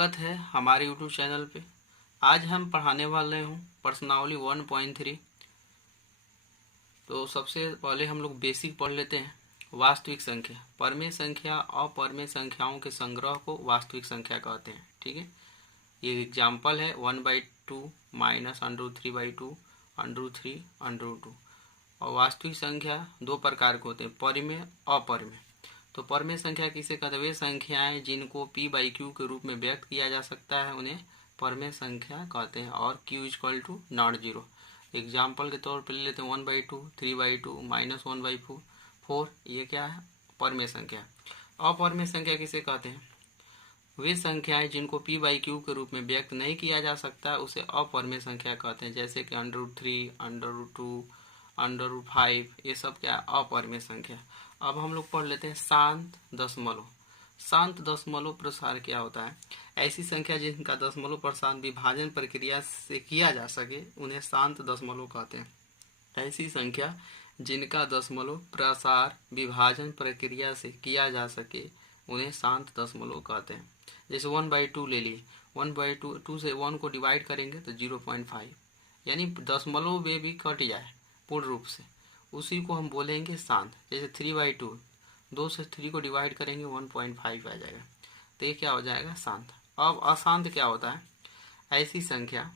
स्वागत है हमारे YouTube चैनल पे। आज हम पढ़ाने वाले हूँ प्रश्नावली 1.3। तो सबसे पहले हम लोग बेसिक पढ़ लेते हैं। वास्तविक संख्या, परमेय संख्या और अपरमेय संख्याओं के संग्रह को वास्तविक संख्या कहते हैं। ठीक है, ये एग्जाम्पल है 1/2 माइनस √3/2 √3 √2। और वास्तविक संख्या दो प्रकार के होते हैं, परिमेय अपरिमेय। तो परमेय संख्या किसे कहते हैं? वे संख्याएं जिनको p/q के रूप में व्यक्त किया जा सकता है उन्हें परमेय संख्या कहते हैं। और q = नॉट जीरो। एग्जाम्पल के तौर पर ले लेते हैं 1/2 3/2 -1/4। ये क्या है? परमेय संख्या। अपरमेय संख्या किसे कहते हैं? वे संख्याएं जिनको p/q के रूप में व्यक्त नहीं किया जा सकता उसे अपरमेय संख्या कहते हैं। जैसे कि √3 √2 √5, ये सब क्या है? अपरमेय संख्या। अब हम लोग पढ़ लेते हैं शांत दशमलव। शांत दशमलव प्रसार क्या होता है? ऐसी संख्या जिनका दशमलव प्रसार विभाजन प्रक्रिया से किया जा सके उन्हें शांत दशमलव कहते हैं। ऐसी संख्या जिनका दशमलव प्रसार विभाजन प्रक्रिया से किया जा सके उन्हें शांत दशमलव कहते हैं। जैसे 1/2 ले लिए, 1/2 से 1 को डिवाइड करेंगे तो 0.5, यानी दशमलव में भी कट जाए पूर्ण रूप से, उसी को हम बोलेंगे शांत। जैसे 3/2, 2 से 3 को डिवाइड करेंगे 1.5 आ जाएगा, तो ये क्या हो जाएगा? शांत। अब अशांत क्या होता है? ऐसी संख्या,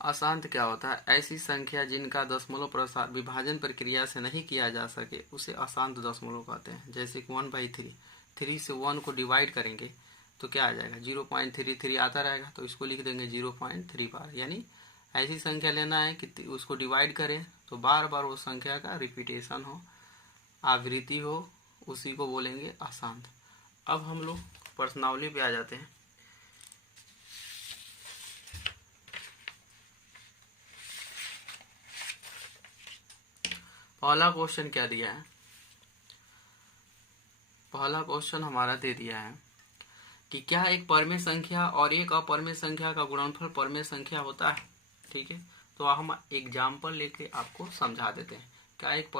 अशांत क्या होता है? ऐसी संख्या जिनका दशमलव प्रसार विभाजन प्रक्रिया से नहीं किया जा सके उसे अशांत दशमलव कहते हैं। जैसे कि 1/3, 3 से 1 को डिवाइड करेंगे तो क्या आ जाएगा? 0.33 आता रहेगा, तो इसको लिख देंगे 0.3 बार। यानी ऐसी संख्या लेना है कि उसको डिवाइड करें तो बार बार वो संख्या का रिपीटेशन हो, आवृत्ति हो, उसी को बोलेंगे अशांत। अब हम लोग प्रश्नावली पे आ जाते हैं। पहला क्वेश्चन क्या दिया है? पहला क्वेश्चन हमारा दे दिया है कि क्या एक परमेय संख्या और एक अपरमेय संख्या का गुणनफल परमेय संख्या होता है? ठीक है, तो हम एग्जाम्पल लेके आपको समझा देते हैं। क्या एक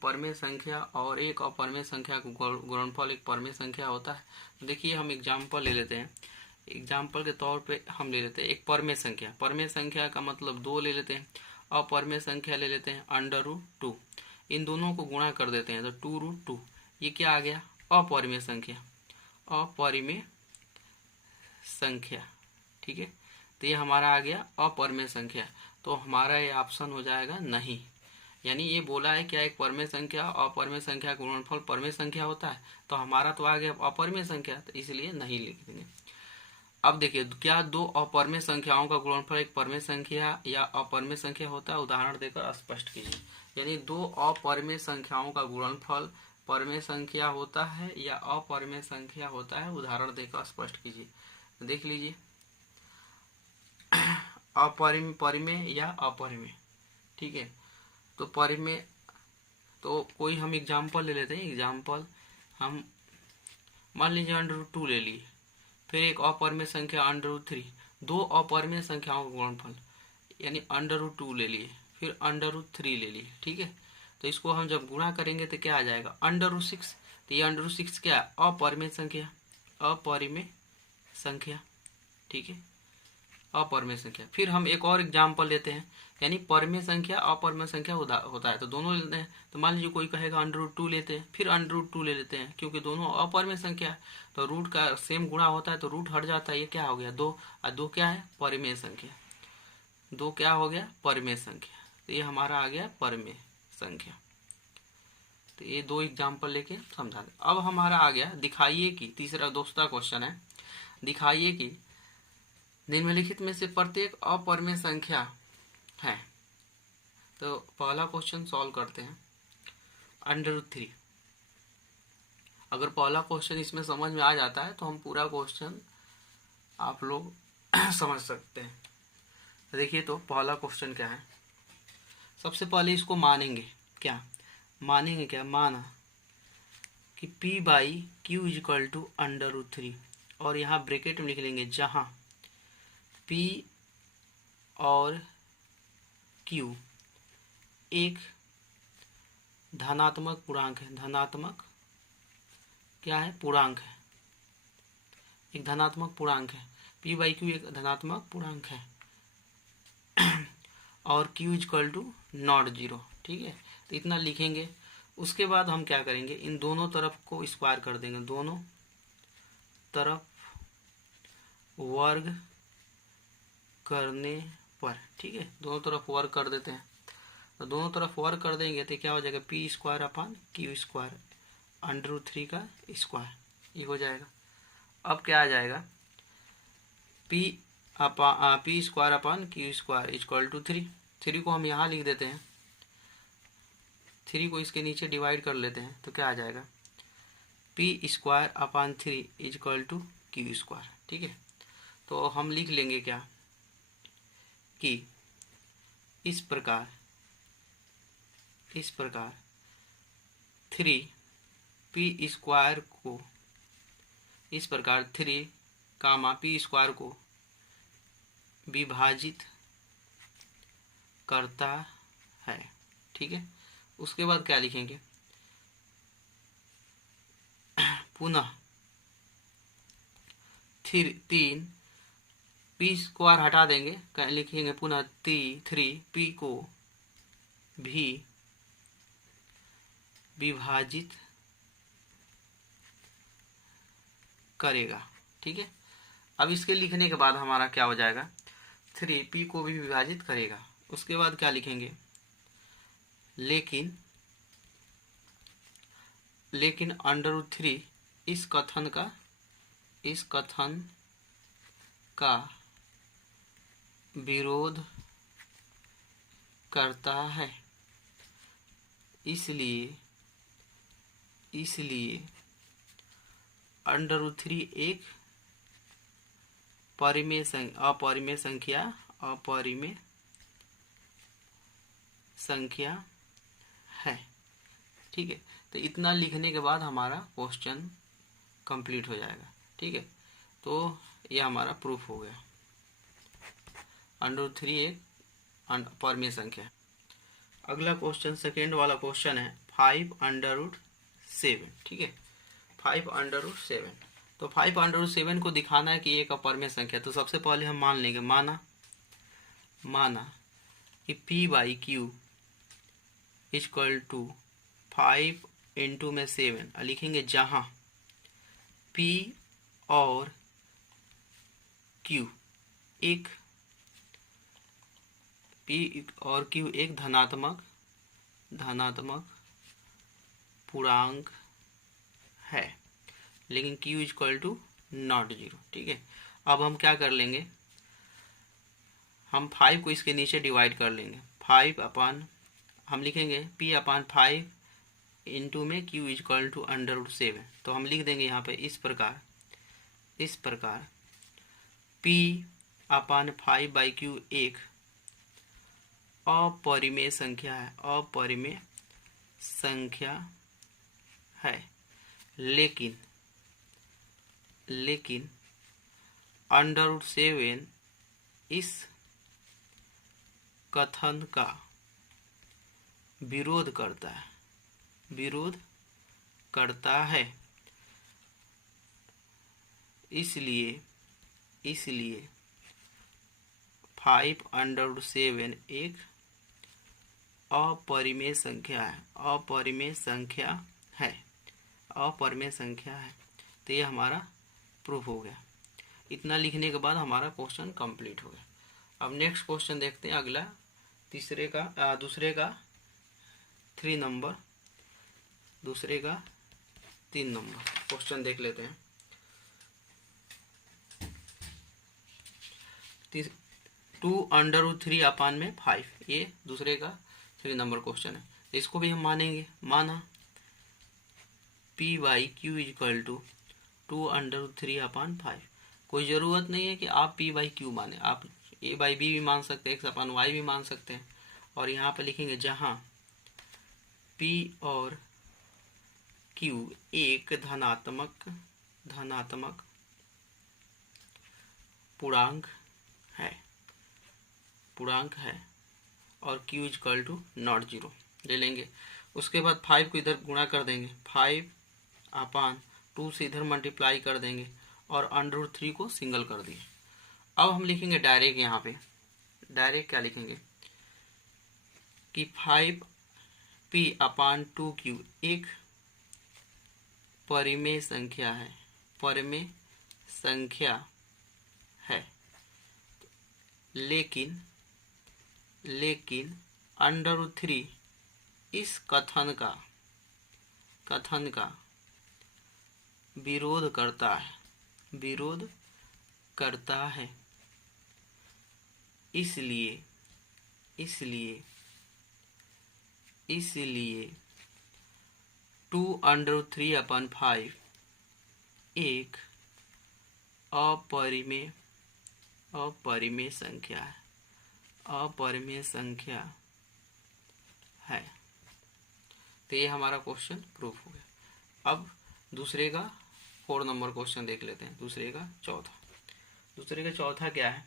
परमेय संख्या और एक अपरमेय संख्या का गुणनफल एक परमेय संख्या होता है? देखिए, हम एग्जाम्पल ले लेते हैं। एग्जाम्पल के तौर पे हम ले लेते हैं एक परमेय संख्या। परमेय संख्या का मतलब 2 ले लेते हैं। अपरमेय संख्या ले लेते हैं √2। इन दोनों को गुणा कर देते हैं तो 2√2। ये क्या आ गया? अपरिमेय संख्या। अपरिमेय संख्या, ठीक है, तो ये हमारा आ गया अपरिमेय संख्या। तो हमारा ये ऑप्शन हो जाएगा नहीं। यानी ये बोला है क्या एक परमेय संख्या और अपरिमेय संख्या का गुणनफल परमेय संख्या होता है, तो हमारा तो आ गया अपरिमेय संख्या, तो इसलिए नहीं लिख देंगे। अब देखिए, क्या दो अपरमेय संख्याओं का गुणनफल एक परमेय संख्या या अपरमेय संख्या होता है? उदाहरण देकर स्पष्ट कीजिए। यानी दो अपरमेय संख्याओं का गुणनफल परमेय संख्या होता है या अपरमेय संख्या होता है? उदाहरण देकर स्पष्ट कीजिए। देख लीजिए, परिमेय या अपरिमेय। ठीक है, तो परिमेय, तो कोई हम एग्जाम्पल ले लेते हैं। एग्जाम्पल हम मान लीजिए √2 ले लिए, फिर एक अपरमेय संख्या √3। दो अपरमेय संख्याओं का गुणनफल यानी √2 ले लिए, फिर √3 ले लिए। ठीक है, तो इसको हम जब गुणा करेंगे तो क्या आ जाएगा? √6। तो ये √6 क्या है? अपरिमेय संख्या। अपरिमेय संख्या, ठीक है, अपरमेय संख्या। फिर हम एक और एग्जाम्पल लेते हैं, यानी परमेय संख्या अपरमेय संख्या होता है, तो दोनों लेते हैं। तो मान लीजिए कोई कहेगा √2 लेते हैं, फिर √2 ले लेते हैं, क्योंकि दोनों अपरमेय संख्या है, तो रूट का सेम गुणा होता है तो रूट हट जाता है। ये क्या हो गया? 2, और 2 क्या है? परिमेय संख्या। 2 क्या हो गया? परिमेय संख्या। तो ये हमारा आ गया परमेय संख्या। तो ये दो एग्जाम्पल लेके समझा दें। अब हमारा आ गया दिखाइए कि, दूसरा क्वेश्चन है, दिखाइए कि निम्नलिखित में से प्रत्येक अपरमेय संख्या है। तो पहला क्वेश्चन सॉल्व करते हैं। √3, अगर पहला क्वेश्चन इसमें समझ में आ जाता है तो हम पूरा क्वेश्चन आप लोग समझ सकते हैं। देखिए, तो पहला क्वेश्चन क्या है? सबसे पहले इसको मानेंगे। क्या मानेंगे? क्या माना कि p/q = √3, और यहाँ ब्रैकेट में लिख लेंगे जहां p और q एक धनात्मक पूर्णांक है, धनात्मक क्या है, पूर्णांक है, एक धनात्मक पूर्णांक है। पी बाई क्यू एक धनात्मक पूर्णांक है और q equal to not zero. ठीक है, तो इतना लिखेंगे। उसके बाद हम क्या करेंगे, इन दोनों तरफ को स्क्वायर कर देंगे, दोनों तरफ वर्ग करने पर। ठीक है, दोनों तरफ वर्ग कर देते हैं, तो दोनों तरफ वर्ग कर देंगे तो क्या हो जाएगा, p square upon q square √3 का स्क्वायर, ये हो जाएगा। अब क्या आ जाएगा, p square upon q square equal to 3 को हम यहाँ लिख देते हैं, 3 को इसके नीचे डिवाइड कर लेते हैं, तो क्या आ जाएगा, p square upon 3 equal to q square. ठीक है, तो हम लिख लेंगे क्या कि इस प्रकार 3 पी स्क्वायर को, इस प्रकार 3 कामा पी स्क्वायर को विभाजित करता है। ठीक है, उसके बाद क्या लिखेंगे, पुनः 3 पी स्क्वायर हटा देंगे, लिखेंगे पुनः 3 पी को भी विभाजित करेगा। ठीक है, अब इसके लिखने के बाद हमारा क्या हो जाएगा, 3 पी को भी विभाजित करेगा। उसके बाद क्या लिखेंगे, लेकिन √3 इस कथन का विरोध करता है, इसलिए √3 एक अपरिमेय संख्या है। ठीक है, तो इतना लिखने के बाद हमारा क्वेश्चन कंप्लीट हो जाएगा। ठीक है, तो ये हमारा प्रूफ हो गया, √3 एक अपरिमेय संख्या है। अगला क्वेश्चन, सेकेंड वाला क्वेश्चन है 5√7। ठीक है, 5√7, तो 5√7 को दिखाना है कि एक अपरिमेय संख्या। तो सबसे पहले हम मान लेंगे, माना कि p by q equal to 5 into में 7 लिखेंगे, जहाँ पी और क्यू एक धनात्मक पूर्णांक है, लेकिन q equal to not zero. ठीक है, अब हम क्या कर लेंगे, हम 5 को इसके नीचे डिवाइड कर लेंगे, 5 अपन हम लिखेंगे p अपन 5 इंटू में q इक्वल टू √7। तो हम लिख देंगे यहाँ पे इस प्रकार p अपन 5 बाई क्यू एक अपरिमेय संख्या है, लेकिन √7 इस कथन का विरोध करता है, इसलिए 5√7 एक अपरिमेय संख्या है। तो ये हमारा प्रूफ हो गया। इतना लिखने के बाद हमारा क्वेश्चन कंप्लीट हो गया। अब नेक्स्ट क्वेश्चन देखते हैं, अगला दूसरे का 3 नंबर क्वेश्चन देख लेते हैं। 2√3 अपान में 5, ये दूसरे का 3 नंबर क्वेश्चन है। इसको भी हम मानेंगे, माना p by q equal to 2√3 upon 5। कोई ज़रूरत नहीं है कि आप पी बाई क्यू माने, आप ए बाई बी भी मान सकते हैं, एक्स अपान वाई भी मान सकते हैं। और यहाँ पर लिखेंगे जहाँ पी और क्यू एक धनात्मक पूर्णांक है और q equal to not zero ले लेंगे। उसके बाद 5 को इधर गुणा कर देंगे, 5 अपान 2 से इधर मल्टीप्लाई कर देंगे और √3 को सिंगल कर दिए। अब हम लिखेंगे डायरेक्ट, यहाँ पे डायरेक्ट क्या लिखेंगे कि 5p/2q एक परिमेय संख्या है, परिमेय संख्या है, लेकिन √3 इस कथन का विरोध करता है, इसलिए 2√3/5 एक अपरिमेय संख्या है। तो ये हमारा क्वेश्चन प्रूफ हो गया। अब दूसरे का 4 नंबर क्वेश्चन देख लेते हैं। दूसरे का चौथा क्या है,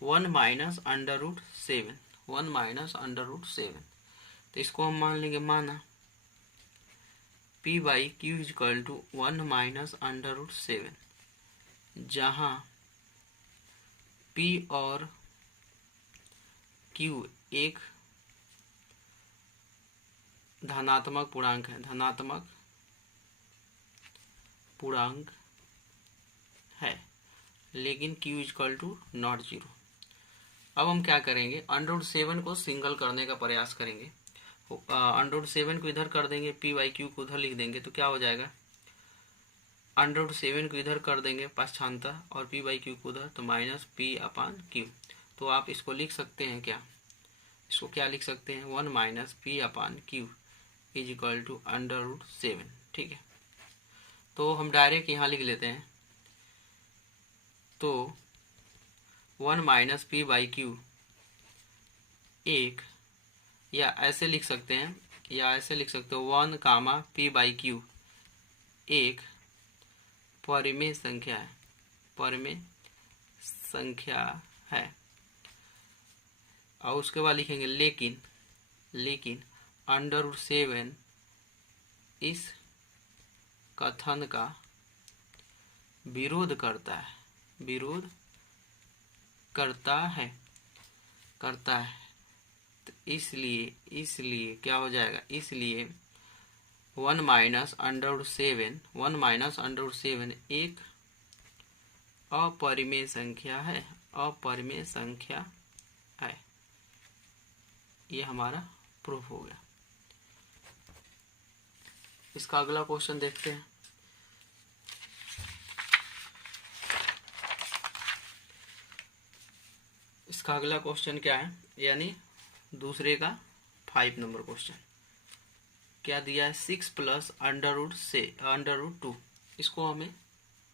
1 - √7। 1 - √7, तो इसको हम मान लेंगे माना p/q = 1 - √7, जहाँ p और q एक धनात्मक पूर्णांक है, लेकिन q = नॉट 0। अब हम क्या करेंगे, √7 को सिंगल करने का प्रयास करेंगे। √7 को इधर कर देंगे, p/q को उधर लिख देंगे, तो क्या हो जाएगा, √7 को इधर कर देंगे पाछांतर और p/q को उधर, तो -p/q। तो आप इसको लिख सकते हैं क्या, इसको क्या लिख सकते हैं, 1 - p/q = √7। ठीक है, तो हम डायरेक्ट यहाँ लिख लेते हैं। तो 1 - p/q एक, या ऐसे लिख सकते हैं, 1, p/q एक परिमेय संख्या है। और उसके बाद लिखेंगे लेकिन √7 इस कथन का विरोध करता है। तो इसलिए क्या हो जाएगा, इसलिए 1 - √7 एक अपरिमेय संख्या है। ये हमारा प्रूफ हो गया। इसका अगला क्वेश्चन देखते हैं। इसका अगला क्वेश्चन क्या है, यानी दूसरे का 5 नंबर क्वेश्चन क्या दिया है, 6 + √2। इसको हमें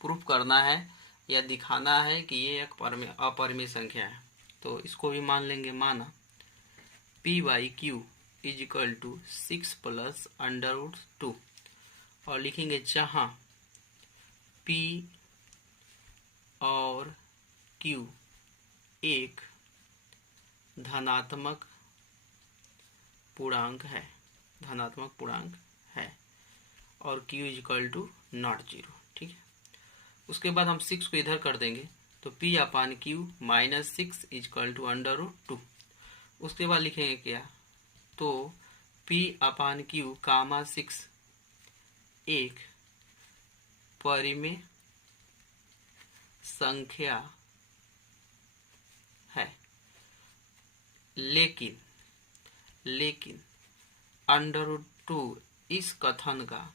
प्रूफ करना है या दिखाना है कि ये एक अपरिमेय संख्या है। तो इसको भी मान लेंगे, माना p/q = 6 + √2, और लिखेंगे जहाँ p और q एक धनात्मक पूर्णांक है और q = नॉट 0। ठीक है, उसके बाद हम 6 को इधर कर देंगे, तो p/q -6 = √2। उसके बाद लिखेंगे क्या, तो p/q, 6 एक परिमेय संख्या है, लेकिन √2 इस कथन का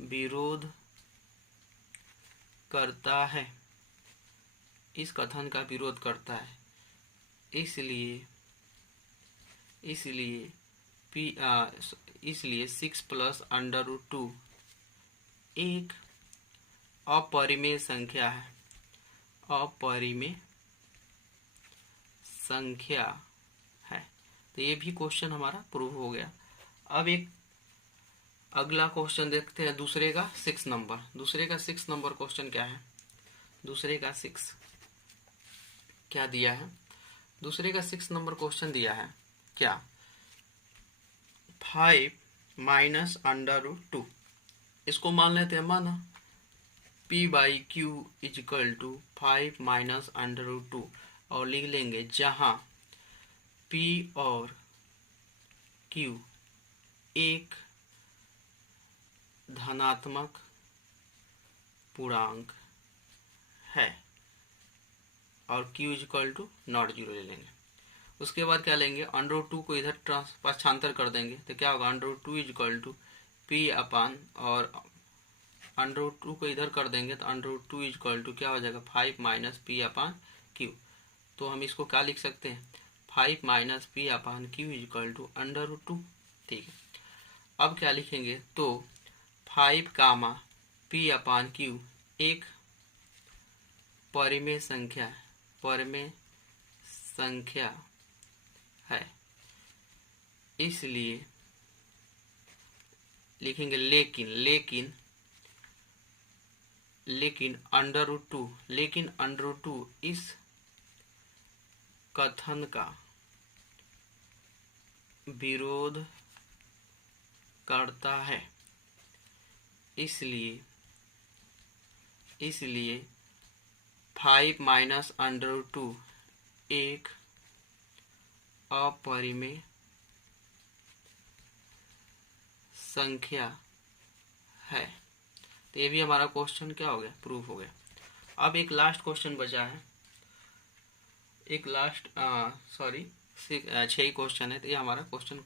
विरोध करता है। इसलिए 6 + √2 एक अपरिमेय संख्या है। तो ये भी क्वेश्चन हमारा प्रूव हो गया। अब एक अगला क्वेश्चन देखते हैं, दूसरे का 6 नंबर क्वेश्चन क्या है। दूसरे का 6 क्या दिया है, दूसरे का 6 नंबर क्वेश्चन दिया है क्या, 5 माइनस √2। इसको मान लेते हैं माना P/Q इजिकल टू 5 माइनस √2 और लिख लेंगे जहां P और Q एक धनात्मक पूर्णांक है और Q equal to not zero ले लेंगे। उसके बाद क्या लेंगे, √2 को इधर पाठांतर कर देंगे तो क्या होगा, √2 इजिकल टू P अपान, और √2 को इधर कर देंगे तो √2 इजिकल टू क्या हो जाएगा 5 माइनस P अपान Q। तो हम इसको क्या लिख सकते हैं, 5 minus P upon Q equal to √2। ठीक है, अब क्या लिखेंगे, तो 5 कामा P अपान Q एक परिमेय संख्या है, इसलिए लिखेंगे लेकिन √2 इस कथन का विरोध करता है, इसलिए 5 माइनस √2 एक अपरिमेय संख्या है। तो ये भी हमारा क्वेश्चन क्या हो गया, प्रूफ हो गया। अब एक लास्ट क्वेश्चन बचा है, एक लास्ट 6 ही क्वेश्चन है, तो ये हमारा क्वेश्चन